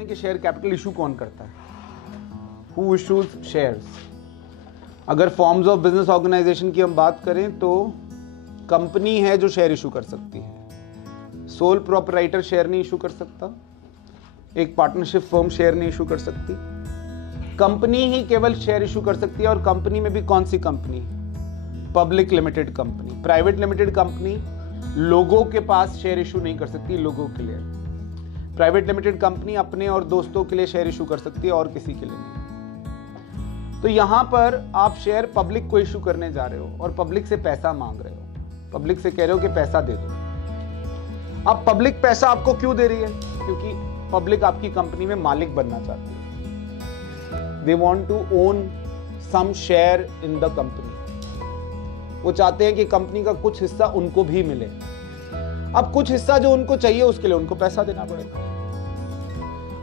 हैं कि share capital issue कौन करता है, हु इशूज शेयर्स। अगर फॉर्म्स ऑफ बिजनेस ऑर्गेनाइजेशन की हम बात करें तो कंपनी है जो शेयर इशू कर सकती है, सोल प्रोपराइटर शेयर नहीं इशू कर सकता, एक पार्टनरशिप फर्म शेयर नहीं इशू कर सकती, कंपनी ही केवल शेयर इशू कर सकती है। और कंपनी में भी कौन सी company, public limited company. Private limited company लोगों के पास शेयर इशू नहीं कर सकती, लोगों के लिए। प्राइवेट लिमिटेड कंपनी अपने और दोस्तों के लिए शेयर इशू कर सकती है और किसी के लिए नहीं। तो यहां पर आप शेयर पब्लिक को इशू करने जा रहे हो और पब्लिक से पैसा मांग रहे हो, पब्लिक से कह रहे हो कि पैसा दे दो। अब पब्लिक पैसा आपको क्यों दे रही है, क्योंकि पब्लिक आपकी कंपनी में मालिक बनना चाहती है। They want to own some share in the company. वो चाहते हैं कि कंपनी का कुछ हिस्सा उनको भी मिले। अब कुछ हिस्सा जो उनको चाहिए उसके लिए उनको पैसा देना पड़ेगा।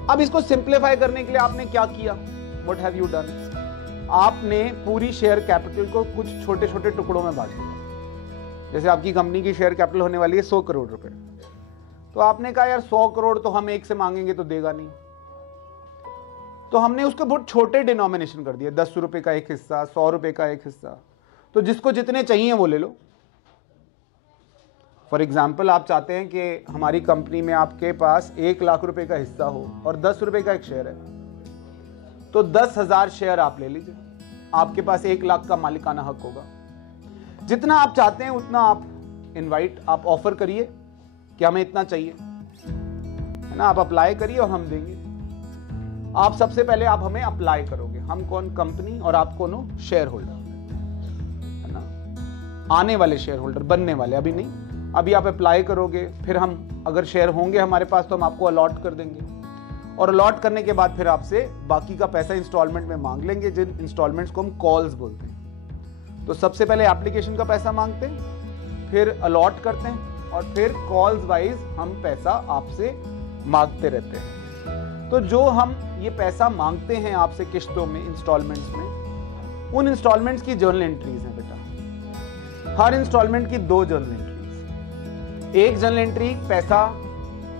अब इसको सिंप्लीफाई करने के लिए आपने क्या किया, व्हाट हैव यू डन, आपने पूरी शेयर कैपिटल को कुछ छोटे छोटे टुकड़ों में बांट दिया। जैसे आपकी कंपनी की शेयर कैपिटल होने वाली है 100 करोड़ रुपए, तो आपने कहा यार 100 करोड़ तो हम एक से मांगेंगे तो देगा नहीं, तो हमने उसको बहुत छोटे डिनोमिनेशन कर दिए, 10 रुपए का एक हिस्सा, 100 रुपए का एक हिस्सा, तो जिसको जितने चाहिए वो ले लो। फॉर एग्जाम्पल आप चाहते हैं कि हमारी कंपनी में आपके पास 1 लाख रुपए का हिस्सा हो और 10 रुपए का एक शेयर है, तो 10,000 शेयर आप ले लीजिए, आपके पास 1 लाख का मालिकाना हक होगा। जितना आप चाहते हैं उतना आप ऑफर करिए कि हमें इतना चाहिए, है ना, आप अप्लाई करिए और हम देंगे। आप सबसे पहले आप हमें अप्लाई करोगे, हम कौन, कंपनी, और आप कौन हो, शेयर होल्डर, है ना, आने वाले शेयर होल्डर, बनने वाले अभी नहीं। अभी आप अप्लाई करोगे, फिर हम अगर शेयर होंगे हमारे पास तो हम आपको अलॉट कर देंगे, और अलॉट करने के बाद फिर आपसे बाकी का पैसा इंस्टॉलमेंट में मांग लेंगे, जिन इंस्टॉलमेंट्स को हम कॉल्स बोलते हैं। तो सबसे पहले एप्लीकेशन का पैसा मांगते हैं, फिर अलॉट करते हैं, और फिर कॉल्स वाइज हम पैसा आपसे मांगते रहते हैं। तो जो हम ये पैसा मांगते हैं आपसे किश्तों में, इंस्टॉलमेंट्स में, उन इंस्टॉलमेंट्स की जर्नल एंट्रीज हैं बेटा। हर इंस्टॉलमेंट की 2 जर्नल एंट्रीज, एक जर्नल एंट्री पैसा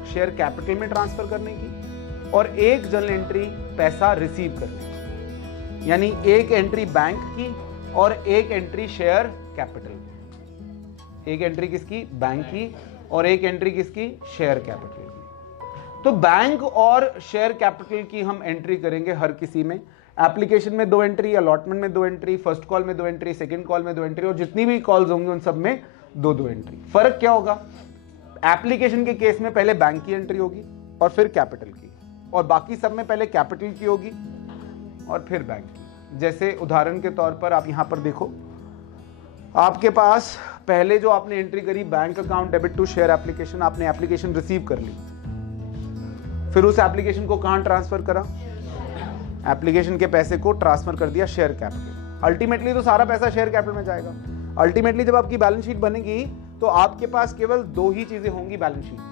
शेयर कैपिटल में ट्रांसफर करने की, और एक जर्नल एंट्री पैसा रिसीव करने की। यानी एक एंट्री बैंक की और एक एंट्री शेयर कैपिटल की। एक एंट्री किसकी, बैंक की, और एक एंट्री किसकी, शेयर कैपिटल की। तो बैंक और शेयर कैपिटल की हम एंट्री करेंगे हर किसी में। एप्लीकेशन में 2 एंट्री, अलॉटमेंट में 2 एंट्री, फर्स्ट कॉल में 2 एंट्री, सेकंड कॉल में 2 एंट्री, और जितनी भी कॉल्स होंगी उन सब में 2-2 एंट्री। फर्क क्या होगा, एप्लीकेशन के केस में पहले बैंक की एंट्री होगी और फिर कैपिटल की, और बाकी सब में पहले कैपिटल की होगी और फिर बैंक की। जैसे उदाहरण के तौर पर आप यहां पर देखो, आपके पास पहले जो आपने एंट्री करी, bank account debit to share application, आपने एप्लीकेशन रिसीव कर ली, फिर उस एप्लीकेशन को कहां ट्रांसफर करा, एप्लीकेशन के पैसे को ट्रांसफर कर दिया शेयर कैपिटल। अल्टीमेटली तो सारा पैसा शेयर कैपिटल में जाएगा। अल्टीमेटली जब आपकी बैलेंस शीट बनेगी तो आपके पास केवल 2 ही चीजें होंगी बैलेंस शीट में,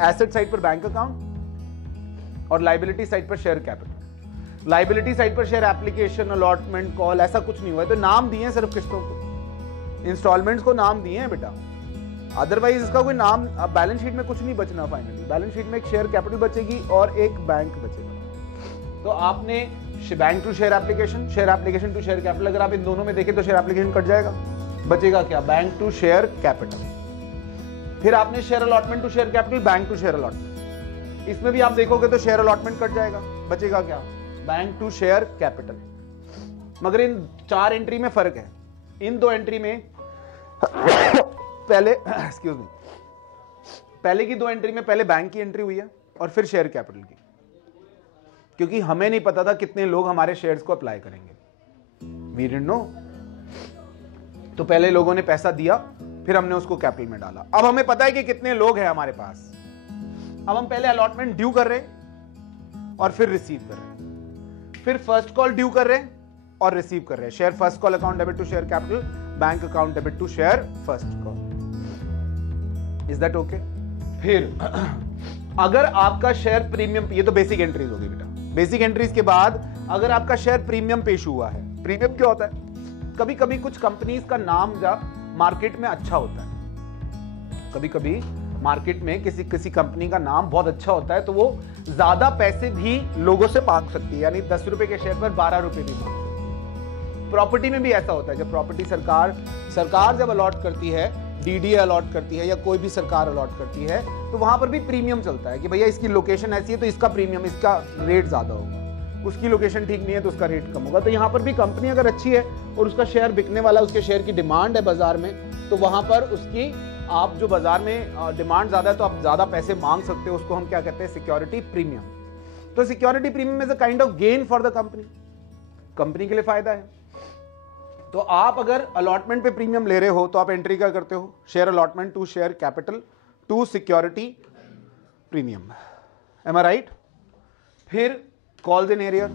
एसेट साइड पर बैंक अकाउंट और लायबिलिटी साइड पर शेयर कैपिटल। लायबिलिटी साइड पर शेयर एप्लीकेशन, अलॉटमेंट, कॉल, ऐसा कुछ नहीं हुआ है। तो नाम दिए हैं सिर्फ किस्तों को, इंस्टॉलमेंट्स को नाम दिए हैं बेटा, अदरवाइज इसका कोई नाम, बैलेंस शीट में कुछ नहीं बचना। फाइनली बैलेंस शीट में एक शेयर कैपिटल बचेगी और एक बैंक बचेगा। तो आपने bank to share application, share application to share capital, अगर आप इन दोनों में देखें तो शेयर एप्लीकेशन कट जाएगा, बचेगा क्या, बैंक टू शेयर कैपिटल। फिर आपने share allotment to share capital, bank to share allotment, इसमें भी आप देखोगे तो शेयर अलॉटमेंट कट जाएगा, बचेगा क्या, बैंक टू शेयर कैपिटल। मगर इन 4 एंट्री में फर्क है। इन 2 एंट्री में पहले एक्सक्यूज मी, पहले की 2 एंट्री में पहले बैंक की एंट्री हुई है और फिर शेयर कैपिटल की, क्योंकि हमें नहीं पता था कितने लोग हमारे शेयर्स को अप्लाई करेंगे, वी डिडंट नो। तो पहले लोगों ने पैसा दिया, फिर हमने उसको कैपिटल में डाला। अब हमें पता है कि कितने लोग हैं हमारे पास, अब हम पहले अलॉटमेंट ड्यू कर रहे हैं और फिर रिसीव कर रहे हैं, फिर फर्स्ट कॉल ड्यू कर रहे हैं और रिसीव कर रहे हैं। Share first call account debit to share capital, bank account debit to share first call. Is that okay? फिर अगर आपका शेयर प्रीमियम, ये तो बेसिक एंट्रीज होगी बेटा। बेसिक एंट्रीज के बाद अगर आपका शेयर प्रीमियम पे इशू हुआ है, प्रीमियम क्या होता है, कभी कभी कुछ कंपनीज का नाम जा मार्केट में अच्छा होता है, कभी कभी मार्केट में किसी किसी कंपनी का नाम बहुत अच्छा होता है तो वो ज्यादा पैसे भी लोगों से मांग सकती है, यानी 10 रुपए के शेयर पर 12 रुपए भी मांग सकती है। प्रॉपर्टी में भी ऐसा होता है, जब प्रॉपर्टी सरकार जब अलॉट करती है, डीडीए अलॉट करती है या कोई भी सरकार अलॉट करती है, तो वहां पर भी प्रीमियम चलता है कि भैया इसकी लोकेशन ऐसी है तो इसका प्रीमियम, इसका रेट ज्यादा होगा, उसकी लोकेशन ठीक नहीं है तो उसका रेट कम होगा। तो यहाँ पर भी कंपनी अगर अच्छी है और उसका शेयर बिकने वाला, उसके शेयर की डिमांड है बाजार में, तो वहां पर उसकी आप जो बाजार में डिमांड ज्यादा है तो आप ज्यादा पैसे मांग सकते हो, उसको हम क्या कहते हैं, सिक्योरिटी प्रीमियम। तो security premium is a kind of gain for the company के लिए फायदा है। तो आप अगर अलॉटमेंट पे प्रीमियम ले रहे हो तो आप एंट्री क्या करते हो, share allotment to share capital to security premium, am I right. फिर calls in arrear,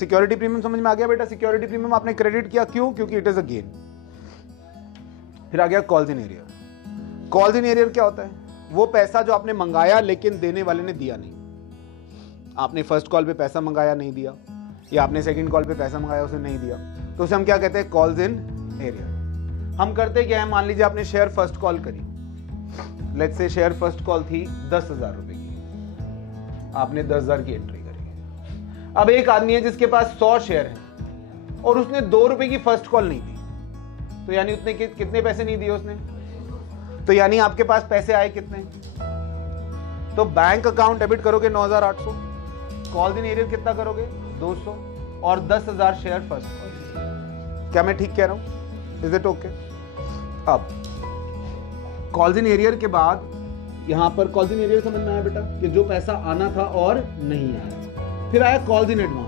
security premium समझ में आ गया बेटा, सिक्योरिटी प्रीमियम आपने क्रेडिट किया, क्यों, क्योंकि इट इज अ गेन। फिर आ गया calls in arrear. Calls in arrear क्या होता है, वो पैसा जो आपने मंगाया लेकिन देने वाले ने दिया नहीं। आपने फर्स्ट कॉल पे पैसा मंगाया, नहीं दिया, या आपने सेकंड कॉल पे पैसा मंगाया, उसे नहीं दिया, तो उसे हम क्या कहते हैं, कॉल्स इन एरियर। हम करते क्या है, मान लीजिए आपने शेयर फर्स्ट कॉल करी, let's say share first call थी 10,000 रुपए की, आपने 10,000 की एंट्री करी। अब एक आदमी है जिसके पास 100 शेयर है और उसने 2 रुपए की फर्स्ट कॉल नहीं दी, तो यानी उसने कितने पैसे नहीं दिए उसने, तो यानी आपके पास पैसे आए कितने, तो बैंक अकाउंट डेबिट करोगे 9,800, कॉल्स इन एरियर कितना करोगे 200, और 10,000 शेयर फर्स्ट कॉल। क्या मैं ठीक कह रहा हूं, इज इट ओके। अब कॉल्स इन एरियर के बाद यहां पर कॉल्स इन एरियर समझ में आया बेटा कि जो पैसा आना था और नहीं आया। फिर आया कॉल्स इन एडवांस।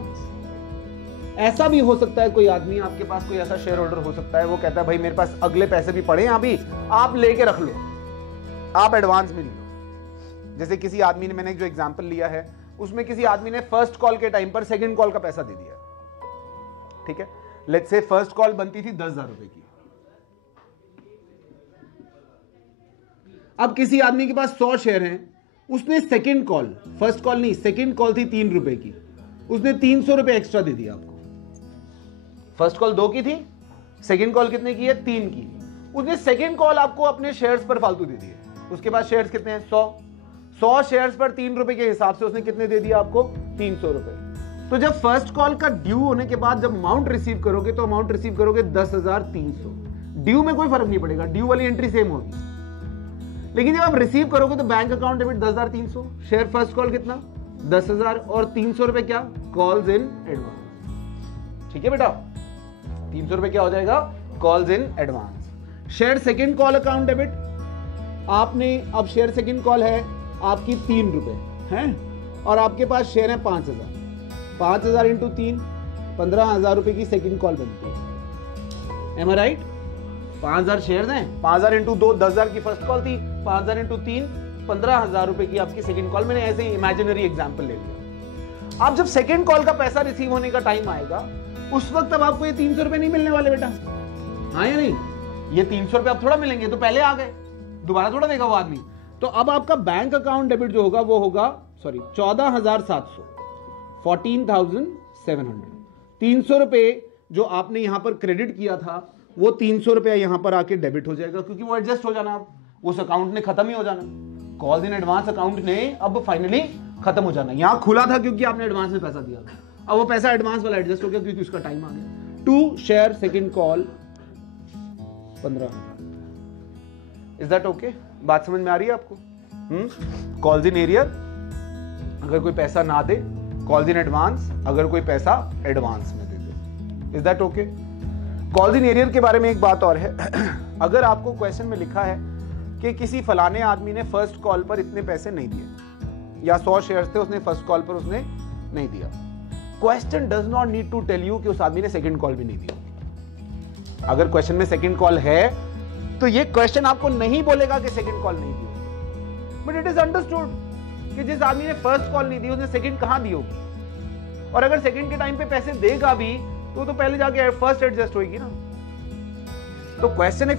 ऐसा भी हो सकता है कोई आदमी, आपके पास कोई ऐसा शेयर होल्डर हो सकता है, वो कहता है भाई मेरे पास अगले पैसे भी पड़े हैं अभी, आप लेके रख लो, आप एडवांस में ले लो। जैसे किसी आदमी ने, मैंने जो एग्जांपल लिया है उसमें किसी आदमी ने फर्स्ट कॉल के टाइम पर सेकंड कॉल का पैसा दे दिया, ठीक है। लेट्स से फर्स्ट कॉल बनती थी 10,000 रुपए की, अब किसी आदमी के पास 100 शेयर हैं, उसने सेकंड कॉल, फर्स्ट कॉल नहीं, सेकंड कॉल थी 3 रुपए की, उसने 300 रुपए एक्स्ट्रा दे दिया आपको। फर्स्ट कॉल 2 की थी, सेकंड कॉल कितने की है, 3 की, उसने सेकंड कॉल आपको अपने शेयर्स पर फालतू दे दिए। उसके पास शेयर्स कितने हैं, 100 शेयर्स पर 3 रुपए के हिसाब से उसने कितने दे दिया आपको, 300 रुपए। तो जब फर्स्ट कॉल का ड्यू होने के बाद जब अमाउंट रिसीव करोगे तो अमाउंट रिसीव करोगे 10,300। ड्यू में कोई फर्क नहीं पड़ेगा, ड्यू वाली एंट्री सेम होगी, लेकिन जब आप रिसीव करोगे तो bank account debit 10,300, share first call कितना 10,000, और 300 रुपए क्या, कॉल्स इन एडवांस। ठीक है बेटा, 300 रुपए क्या हो जाएगा, calls in advance. Share second call account debit, आपने अब शेयर सेकंड कॉल है आपकी 3 रुपए हैं और आपके पास शेयर है 5,000, 5,000 इंटू 3 15,000 रुपए की सेकंड कॉल बनती है, एम आई राइट। 5,000 शेयर हैं, 5,000 इंटू 2 10,000 की फर्स्ट कॉल थी, 5,000 इंटू 3 15,000 रुपए की आपकी सेकंड कॉल। मैंने ऐसे ही इमेजिनरी एग्जांपल ले लिया। अब जब सेकंड कॉल का पैसा रिसीव होने का टाइम आएगा उस वक्त अब आपको ये 300 रुपए नहीं मिलने वाले बेटा, हाँ या नहीं, ये 300 रुपए अब थोड़ा मिलेंगे, तो पहले आ गए, दोबारा थोड़ा देगा वो आदमी। तो अब आपका बैंक अकाउंट डेबिट जो होगा वो होगा 14,700, 14,700। 300 रुपए जो आपने यहां पर क्रेडिट किया था वो 300 रुपया यहां पर आके डेबिट हो जाएगा, क्योंकि वो एडजस्ट हो जाना, अब उस अकाउंट ने खत्म ही हो जाना, कॉल्स इन एडवांस अकाउंट ने अब फाइनली खत्म हो जाना। यहां खुला था क्योंकि आपने एडवांस में पैसा दिया था, अब वो पैसा एडवांस वाला एडजस्ट हो गया क्योंकि उसका टाइम आ गया। To share second call 15,000। Is that okay, बात समझ में आ रही है आपको। कॉल्स इन एरियर अगर कोई पैसा ना दे, कॉल्स इन एडवांस अगर कोई पैसा एडवांस में दे दे। Is that okay. Calls in arrear के बारे में एक बात और है अगर आपको क्वेश्चन में लिखा है कि किसी फलाने आदमी ने फर्स्ट कॉल पर इतने पैसे नहीं दिए, या 100 शेयर्स थे उसने फर्स्ट कॉल पर उसने नहीं दिया, question does not need to tell you कि उस आदमी ने सेकंड कॉल भी नहीं दिया। अगर क्वेश्चन में सेकंड कॉल है तो ये क्वेश्चन आपको नहीं बोलेगा कि सेकंड कॉल नहीं दी, बट इट इज अंडरस्टूड कि जिस आदमी ने फर्स्ट कॉल नहीं दी उसने सेकंड कहां दी होगी, और अगर सेकंड के टाइम पे पैसे देगा भी तो पहले जाके फर्स्ट एडजस्ट होगी ना। तो क्वेश्चन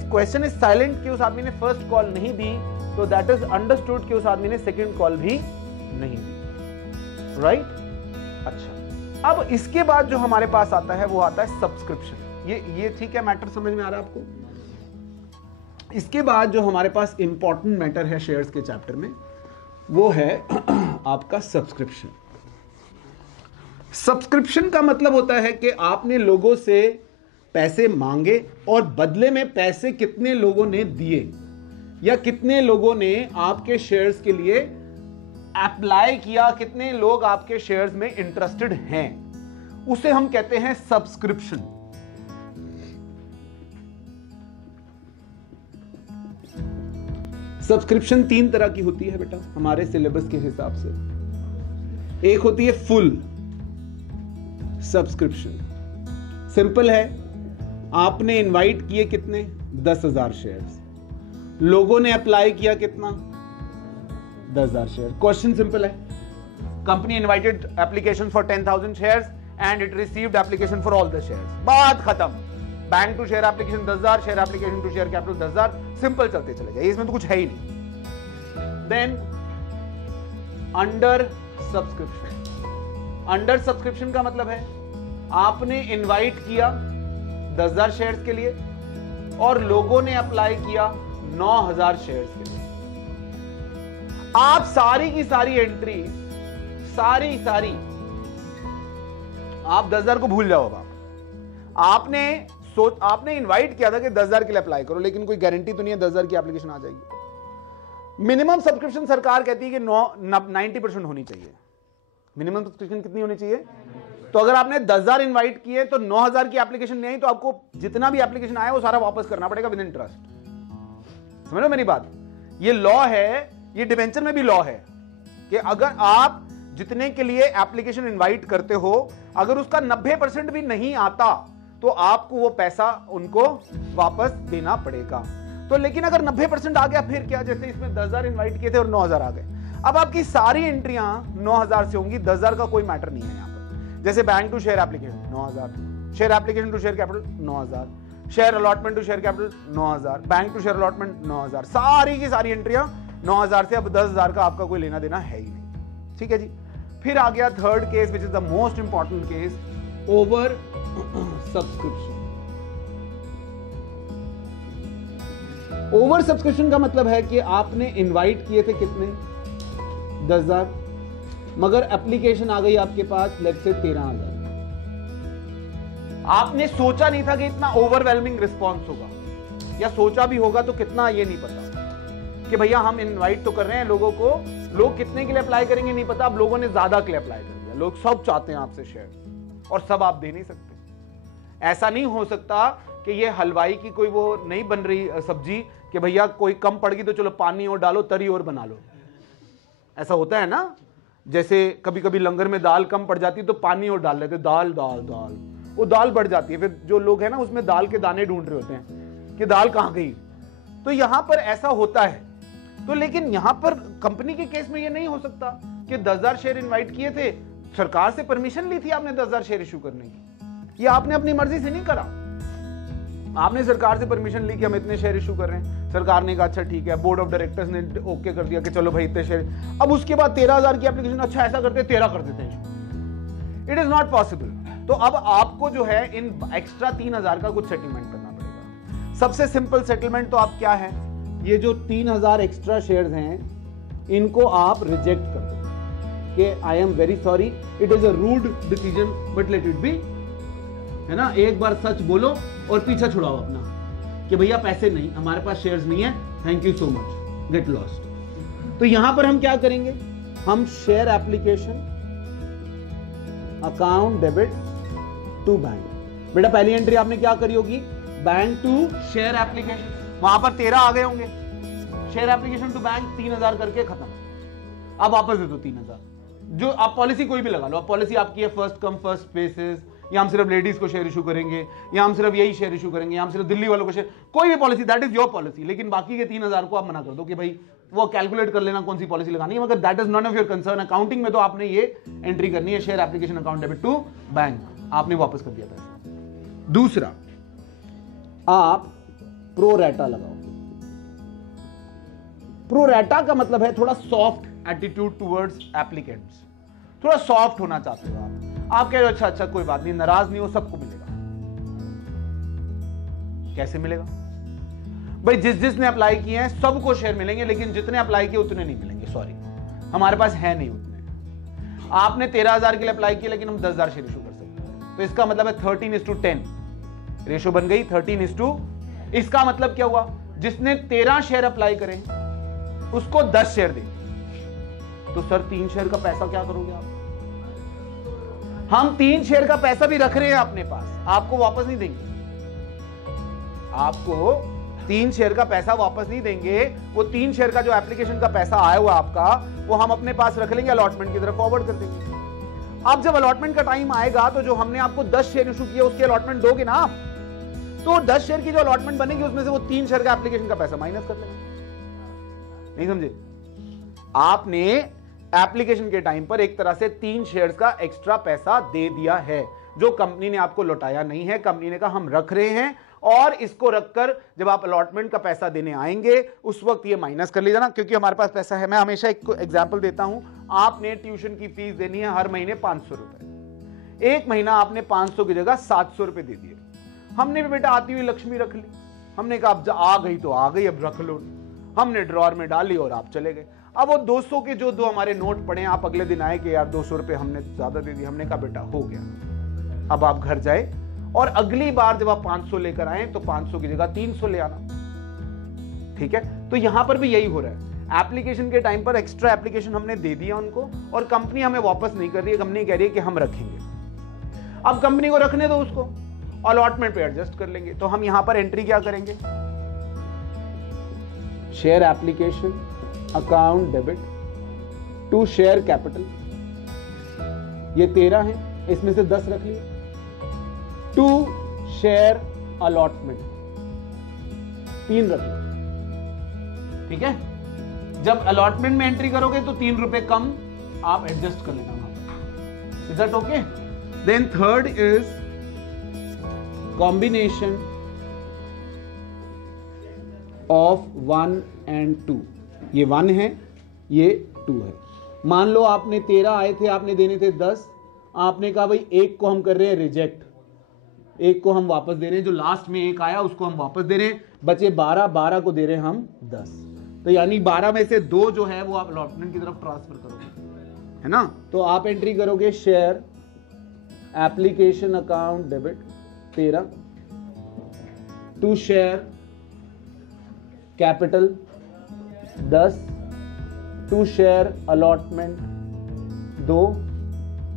इज साइलेंट कि उस आदमी ने फर्स्ट कॉल नहीं दी, तो दैट इज अंडरस्टूड कि उस आदमी ने सेकंड कॉल भी नहीं दी, राइट। अच्छा, अब इसके बाद जो हमारे पास आता है वो आता है सब्सक्रिप्शन। ये ठीक है, मैटर समझ में आ रहा है आपको। इसके बाद जो हमारे पास इंपॉर्टेंट मैटर है शेयर्स के चैप्टर में, वो है आपका सब्सक्रिप्शन। सब्सक्रिप्शन का मतलब होता है कि आपने लोगों से पैसे मांगे और बदले में पैसे कितने लोगों ने दिए या कितने लोगों ने आपके शेयर्स के लिए अप्लाई किया, कितने लोग आपके शेयर्स में इंटरेस्टेड हैं, उसे हम कहते हैं सब्सक्रिप्शन। सब्सक्रिप्शन 3 तरह की होती है बेटा हमारे सिलेबस के हिसाब से। एक होती है फुल सब्सक्रिप्शन, सिंपल है, आपने इनवाइट किए कितने 10,000 शेयर्स, लोगों ने अप्लाई किया कितना 10,000 शेयर। क्वेश्चन सिंपल है, company invited application for 10,000 shares and it received application for all the shares, बात खत्म। Bank to share application 10,000, share application to share capital 10,000, simple चलते चले जाए, इसमें तो कुछ है ही नहीं। Then under subscription. Under subscription का मतलब है आपने इनवाइट किया 10,000 शेयर्स के लिए और लोगों ने अप्लाई किया 9,000 शेयर्स के लिए। आप सारी की सारी एंट्री सारी आप 10,000 को भूल जाओ। आपने इनवाइट किया था कि 10,000 के लिए अप्लाई करो, लेकिन कोई गारंटी तो नहीं है 10,000 की एप्लीकेशन आ जाएगी। मिनिमम सब्सक्रिप्शन सरकार कहती है कि 90% होनी चाहिए। मिनिमम सब्सक्रिप्शन कितनी होनी चाहिए? तो अगर आपने 10,000 इनवाइट किए तो 9,000 की एप्लीकेशन नहीं आई तो आपको जितना भी एप्लीकेशन आया वो सारा वापस करना पड़ेगा विद इंटरेस्ट। समझ लो मेरी बात, ये लॉ है, ये डिबेंचर में भी लॉ है कि अगर आप जितने के लिए एप्लीकेशन इनवाइट करते हो अगर उसका 90% भी नहीं आता तो आपको वो पैसा उनको वापस देना पड़ेगा। तो लेकिन अगर 90% आ गया फिर क्या? जैसे इसमें 10,000 इनवाइट किए थे और 9,000 आ गए, अब आपकी सारी एंट्रियां 9,000 से होंगी, 10,000 का कोई मैटर नहीं है यहां पर। जैसे bank to share application 9,000, share application to share capital 9,000, share allotment to share capital 9,000, bank to share allotment 9,000, सारी की सारी एंट्रियां 9,000 से। अब 10,000 का आपका कोई लेना देना है ही नहीं। ठीक है जी। फिर आ गया third case which is the most important case, over subscription. Over subscription का मतलब है कि आपने इनवाइट किए थे कितने 10,000, मगर एप्लीकेशन आ गई आपके पास लेट्स से 13,000। आपने सोचा नहीं था कि इतना ओवरवेलमिंग रिस्पॉन्स होगा, या सोचा भी होगा तो कितना ये नहीं पता कि भैया हम इनवाइट तो कर रहे हैं लोगों को, लोग कितने के लिए अप्लाई करेंगे नहीं पता। अब लोगों ने ज्यादा के लिए अप्लाई कर दिया, लोग सब चाहते हैं आपसे शेयर और सब आप दे नहीं सकते। ऐसा नहीं हो सकता कि ये हलवाई की कोई वो नहीं बन रही सब्जी कि भैया कोई कम पड़ गई तो चलो पानी और डालो तरी और बना लो। ऐसा होता है ना, जैसे कभी कभी लंगर में दाल कम पड़ जाती है तो पानी और डाल लेते, दाल दाल दाल, वो दाल बढ़ जाती है, फिर जो लोग हैं ना उसमें दाल के दाने ढूंढ रहे होते हैं कि दाल कहां गई। तो यहां पर ऐसा होता है। तो लेकिन यहां पर कंपनी के केस में ये नहीं हो सकता कि 10,000 शेयर इनवाइट किए थे, सरकार से परमिशन ली थी आपने 10,000 शेयर इशू करने की, ये आपने अपनी मर्जी से नहीं करा। आपने सरकार से परमिशन ली कि हम इतने शेयर इशू कर रहे हैं, सरकार ने कहा अच्छा ठीक है, बोर्ड ऑफ डायरेक्टर्स ने ओके कर दिया कि चलो भाई इतने शेयर। अब उसके बाद 13,000 की एप्लीकेशन, अच्छा ऐसा करते 13 कर देते हैं, इट इज नॉट पॉसिबल। तो अब आपको जो है इन एक्स्ट्रा 3,000 का कुछ सेटलमेंट करना पड़ेगा। सबसे सिंपल सेटलमेंट तो आप क्या है, ये जो 3,000 एक्स्ट्रा शेयर्स हैं इनको आप रिजेक्ट कर दो कि I am very sorry, it is a rude decision but let it be, है ना। एक बार सच बोलो और पीछा छुड़ाओ अपना कि भैया पैसे नहीं, हमारे पास शेयर्स नहीं है, thank you so much, get lost. तो यहां पर हम क्या करेंगे, हम share application account debit to bank. बेटा पहली एंट्री आपने क्या करी होगी, बैंक टू शेयर एप्लीकेशन, वहां पर 13 आ गए होंगे, शेयर एप्लीकेशन टू बैंक 3,000 करके खत्म। अब वापस दे दो 3,000। जो आप पॉलिसी कोई भी लगा लो, अब पॉलिसी आपकी है फर्स्ट कम फर्स्ट बेसिस, या हम सिर्फ लेडीज को शेयर इशू करेंगे, या हम सिर्फ यही शेयर इशू करेंगे, या हम सिर्फ दिल्ली वालों को शेयर, कोई भी policy, that is your policy. लेकिन बाकी के 3,000 को आप मना कर दो कि भाई वो कैलकुलेट कर लेना कौन सी पॉलिसी लगानी है, मगर that is none of your concern. Accounting में तो आपने ये एंट्री करनी है, share application account debit to bank, आपने वापस कर दिया पैसा। दूसरा, आप प्रो रेटा लगाओ। प्रो रेटा का मतलब है थोड़ा सॉफ्ट एटीट्यूड टुवर्ड्स एप्लीकेंट्स, थोड़ा सॉफ्ट होना चाहते हो आप कह रहे हो अच्छा अच्छा कोई बात नहीं, नाराज नहीं हो, सबको मिलेगा। कैसे मिलेगा? भाई जिसने अप्लाई किए हैं सबको शेयर मिलेंगे, लेकिन जितने अप्लाई किए उतने नहीं मिलेंगे, सॉरी हमारे पास है नहीं उतने। आपने 13,000 के लिए अप्लाई किया, लेकिन हम 10,000 शेयर इशू कर सकते हैं। तो इसका मतलब है 13:10 रेशो बन गई 13:। इसका मतलब क्या हुआ, जिसने 13 शेयर अप्लाई करें उसको 10 शेयर दें। तो सर 3 शेयर का पैसा क्या करोगे आप? हम 3 शेयर का पैसा भी रख रहे हैं अपने पास, आपको वापस नहीं देंगे। आपको 3 शेयर का पैसा वापस नहीं देंगे। वो 3 शेयर का जो एप्लीकेशन का पैसा आया हुआ आपका, वो हम अपने पास रख लेंगे, अलॉटमेंट की तरफ फॉरवर्ड कर देंगे। अब जब अलॉटमेंट का टाइम आएगा तो जो हमने आपको 10 शेयर इशू किया उसकी अलॉटमेंट दोगे ना आप, तो 10 शेयर की जो अलॉटमेंट बनेगी उसमें से वो 3 शेयर का एप्लीकेशन का पैसा माइनस कर लेंगे। नहीं समझे? आपने एप्लीकेशन के टाइम पर एक तरह से 3 शेयर्स का एक्स्ट्रा पैसा दे दिया है, जो कंपनी ने आपको लौटाया नहीं है। कंपनी ने कहा हम रख रहे हैं, और इसको रखकर जब आप अलॉटमेंट का पैसा देने आएंगे उस वक्त ये माइनस कर लीजिए ना, क्योंकि हमारे पास पैसा है। मैं हमेशा एक एग्जांपल देता हूं, आपने ट्यूशन की फीस देनी है हर महीने 500 रुपए। एक महीना आपने 500 की जगह 700 रुपए दे दिए। हमने भी बेटा आती हुई लक्ष्मी रख ली, हमने कहा अब आ गई तो आ गई, अब रख लो। हमने ड्रॉअर में डाली और आप चले गए। अब वो 200 के जो 2 हमारे नोट पड़े, आप अगले दिन आए कि यार 200 रुपए हमने ज्यादा दे दिए। हमने कहा बेटा हो गया, अब आप घर जाए और अगली बार जब आप 500 लेकर आए तो 500 की जगह 300 ले आना। ठीक है? तो यहां पर भी यही हो रहा है। एप्लीकेशन के टाइम पर एक्स्ट्रा एप्लीकेशन हमने दे दिया उनको, और कंपनी हमें वापस नहीं कर रही है। कंपनी कह रही है कि हम रखेंगे। अब कंपनी को रखने दो, उसको अलॉटमेंट पे एडजस्ट कर लेंगे। तो हम यहां पर एंट्री क्या करेंगे, share application account debit to share capital, ये 13 है, इसमें से 10 रख लिए, टू शेयर अलॉटमेंट 3 रख लिए। ठीक है? जब अलॉटमेंट में एंट्री करोगे तो 3 रुपए कम आप एडजस्ट कर लेना। Is that okay? Then third is combination of 1 and 2। ये 1 है, ये 2 है। मान लो आपने 13 आए थे, आपने देने थे 10, आपने कहा भाई एक को हम कर रहे हैं रिजेक्ट, एक को हम वापस दे रहे हैं, जो लास्ट में एक आया उसको हम वापस दे रहे हैं, बचे 12 को दे रहे हैं हम 10। तो यानी 12 में से 2 जो है वो आप अलॉटमेंट की तरफ ट्रांसफर करोगे, है ना? तो आप एंट्री करोगे share application account debit 13 to share capital 10 to share allotment 2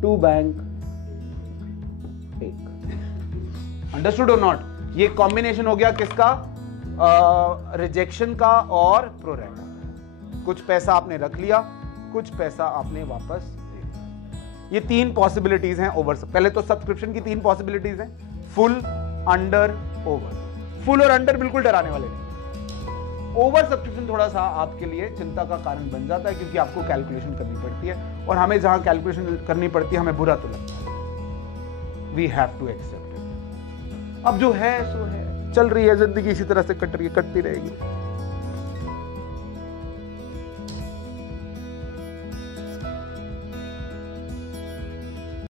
to bank 1। Understood और नॉट? ये कॉम्बिनेशन हो गया किसका, रिजेक्शन का और प्रोरेटा। कुछ पैसा आपने रख लिया, कुछ पैसा आपने वापस दे दिया। ये 3 पॉसिबिलिटीज हैं ओवर। पहले तो सब्सक्रिप्शन की 3 पॉसिबिलिटीज हैं, फुल, अंडर, ओवर। फुल और अंडर बिल्कुल डराने वाले नहीं। ओवर सब्सक्रिप्शन थोड़ा सा आपके लिए चिंता का कारण बन जाता है, क्योंकि आपको कैलकुलेशन करनी पड़ती है, और हमें जहां कैलकुलेशन करनी पड़ती है हमें बुरा तो लगता है। We have to accept it. अब जो है सो है, चल रही है जिंदगी, इसी तरह से कट रही है, कटती रहेगी।